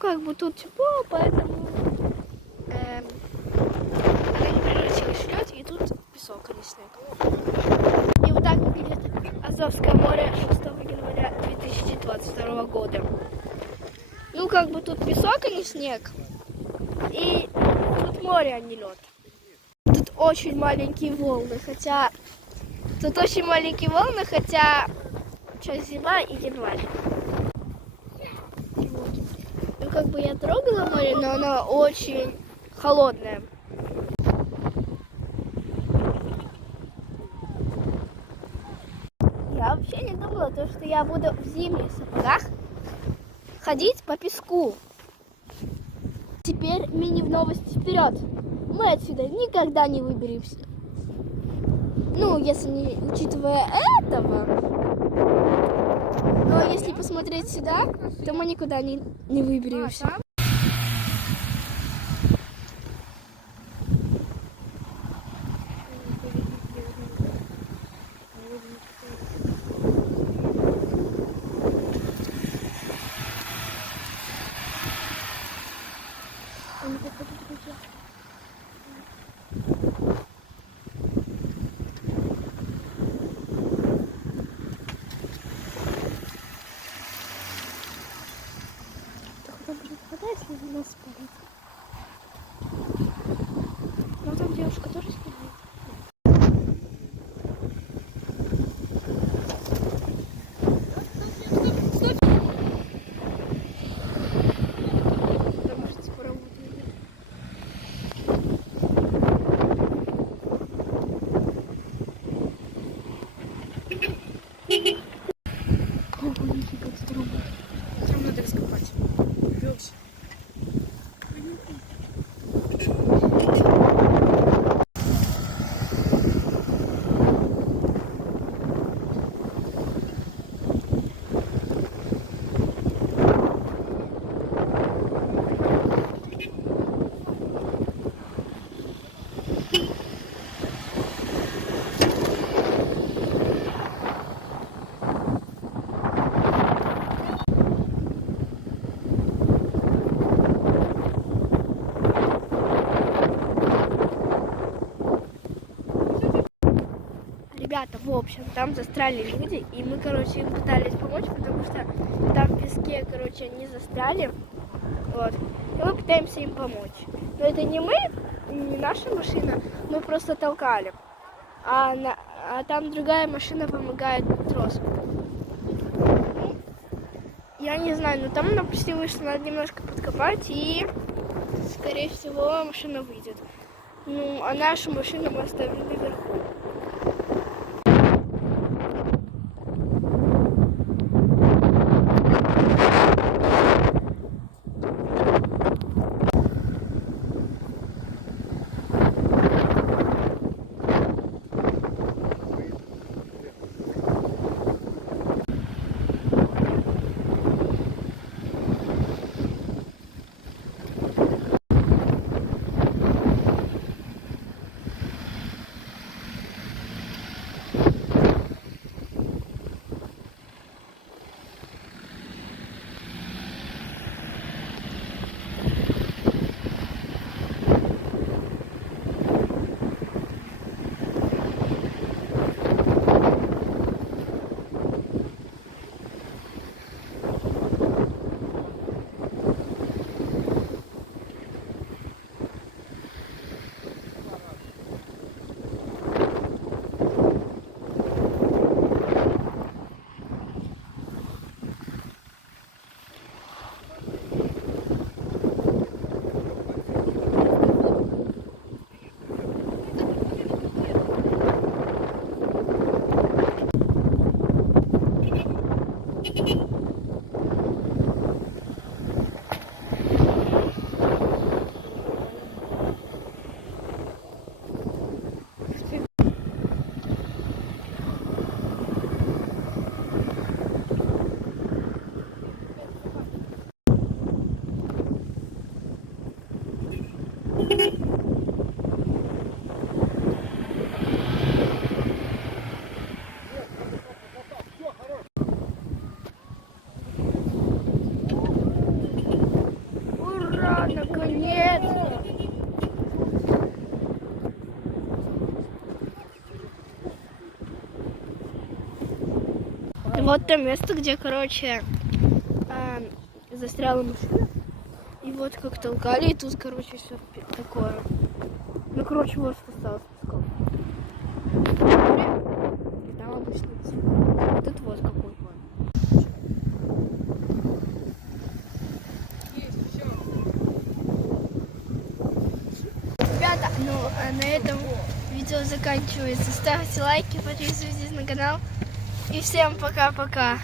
как бы тут тепло, поэтому она не превратилась в лед, и тут песок, а не снег. И вот так выглядит Азовское море 6 января 2022 года. Ну, как бы тут песок, а не снег. И тут море, а не лед. Тут очень маленькие волны, хотя... Тут очень маленькие волны, хотя... Сейчас зима и январь. Ну, как бы я трогала море, но оно очень холодное. Я вообще не думала, что я буду в зимних сапогах ходить по песку. Теперь мини в новости вперед. Мы отсюда никогда не выберемся. Ну, если не учитывая этого. Но если посмотреть сюда, то мы никуда не выберемся. Если нас спалит. Но там девушка тоже снимает. Стоп! Потому что скоро будет видно. Ого, нифига, тут робот. Там надо раскопать. Вёлся. Ребята, в общем, там застряли люди, и мы, короче, им пытались помочь, потому что там в песке, короче, они застряли, вот, и мы пытаемся им помочь. Но это не мы, не наша машина, мы просто толкали, а там другая машина помогает тросом. Ну, я не знаю, но там нам почти вышло, надо немножко подкопать, и, скорее всего, машина выйдет. Ну, а нашу машину мы оставили наверху. А, наконец-то! И вот то место, где, короче, застряла машина. И вот как толкали, и тут, короче, все такое. Ну, короче, вот что осталось песком. И там обычно вот тут вот какой. Ребята, ну а на этом видео заканчивается. Ставьте лайки, подписывайтесь на канал. И всем пока-пока.